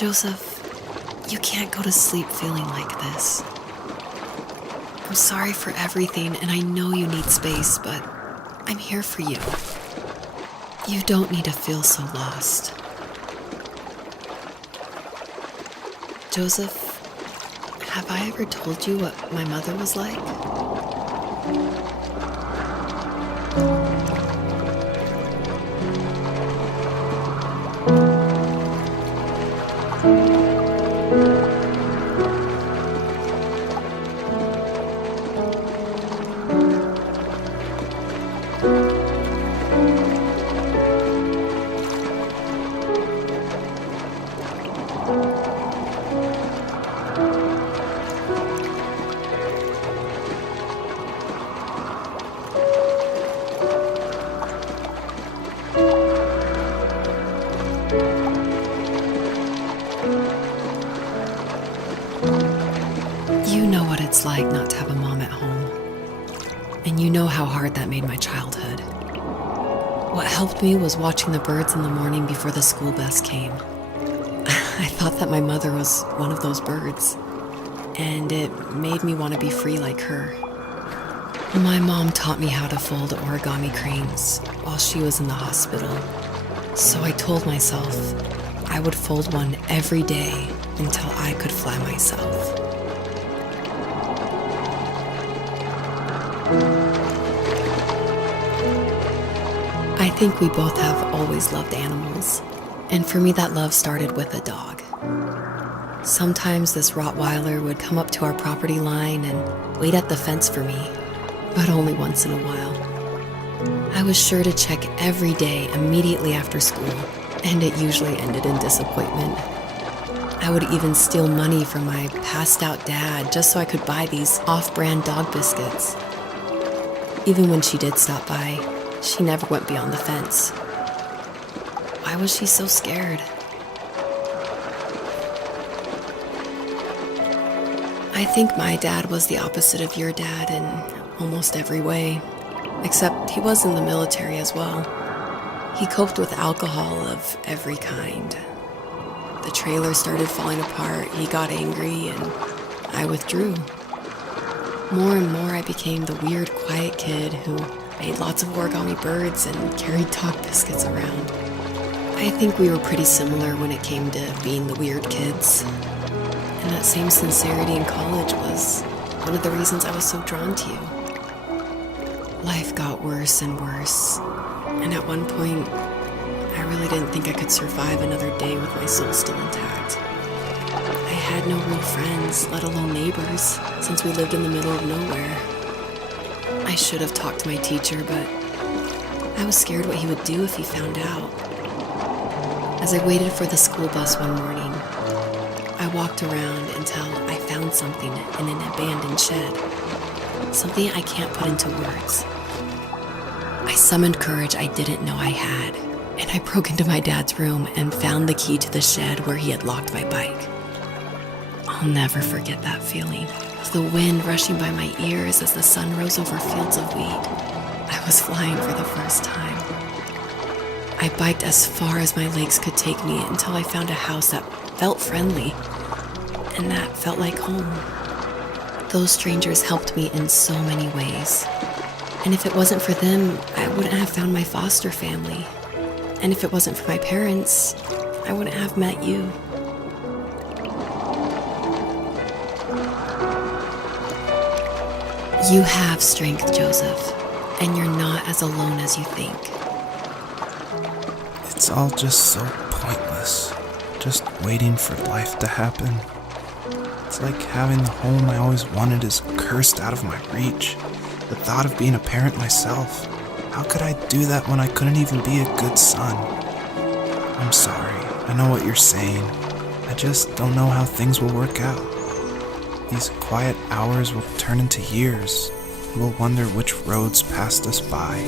Joseph, you can't go to sleep feeling like this. I'm sorry for everything, and I know you need space, but I'm here for you. You don't need to feel so lost. Joseph, have I ever told you what my mother was like? You know what it's like not to have a mom at home. And you know how hard that made my childhood. What helped me was watching the birds in the morning before the school bus came. I thought that my mother was one of those birds, and it made me want to be free like her. My mom taught me how to fold origami cranes while she was in the hospital. So I told myself I would fold one every day until I could fly myself. I think we both have always loved animals, and for me that love started with a dog. Sometimes this Rottweiler would come up to our property line and wait at the fence for me, but only once in a while. I was sure to check every day immediately after school, and it usually ended in disappointment. I would even steal money from my passed-out dad just so I could buy these off-brand dog biscuits. Even when she did stop by, she never went beyond the fence. Why was she so scared? I think my dad was the opposite of your dad in almost every way, except he was in the military as well. He coped with alcohol of every kind. The trailer started falling apart, he got angry, and I withdrew. More and more I became the weird, quiet kid who made lots of origami birds and carried dog biscuits around. I think we were pretty similar when it came to being the weird kids. And that same sincerity in college was one of the reasons I was so drawn to you. Life got worse and worse, and at one point, I really didn't think I could survive another day with my soul still intact. I had no real friends, let alone neighbors, since we lived in the middle of nowhere. I should have talked to my teacher, but I was scared what he would do if he found out. As I waited for the school bus one morning, I walked around until I found something in an abandoned shed. Something I can't put into words. I summoned courage I didn't know I had, and I broke into my dad's room and found the key to the shed where he had locked my bike. I'll never forget that feeling. The wind rushing by my ears as the sun rose over fields of wheat. I was flying for the first time. I biked as far as my legs could take me until I found a house that felt friendly, and that felt like home. Those strangers helped me in so many ways. And if it wasn't for them, I wouldn't have found my foster family. And if it wasn't for my parents, I wouldn't have met you. You have strength, Joseph, and you're not as alone as you think. It's all just so pointless, just waiting for life to happen. It's like having the home I always wanted is cursed out of my reach. The thought of being a parent myself, how could I do that when I couldn't even be a good son? I'm sorry, I know what you're saying. I just don't know how things will work out. These quiet hours will turn into years. We'll wonder which roads passed us by.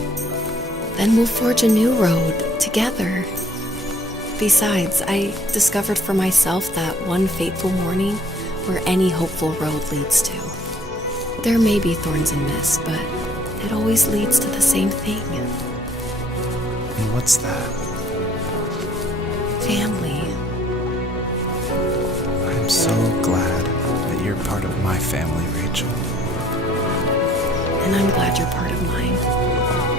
Then we'll forge a new road together. Besides, I discovered for myself that one fateful morning where any hopeful road leads to. There may be thorns and mist, but it always leads to the same thing. And what's that? Family. so glad that you're part of my family, Rachel. And I'm glad you're part of mine.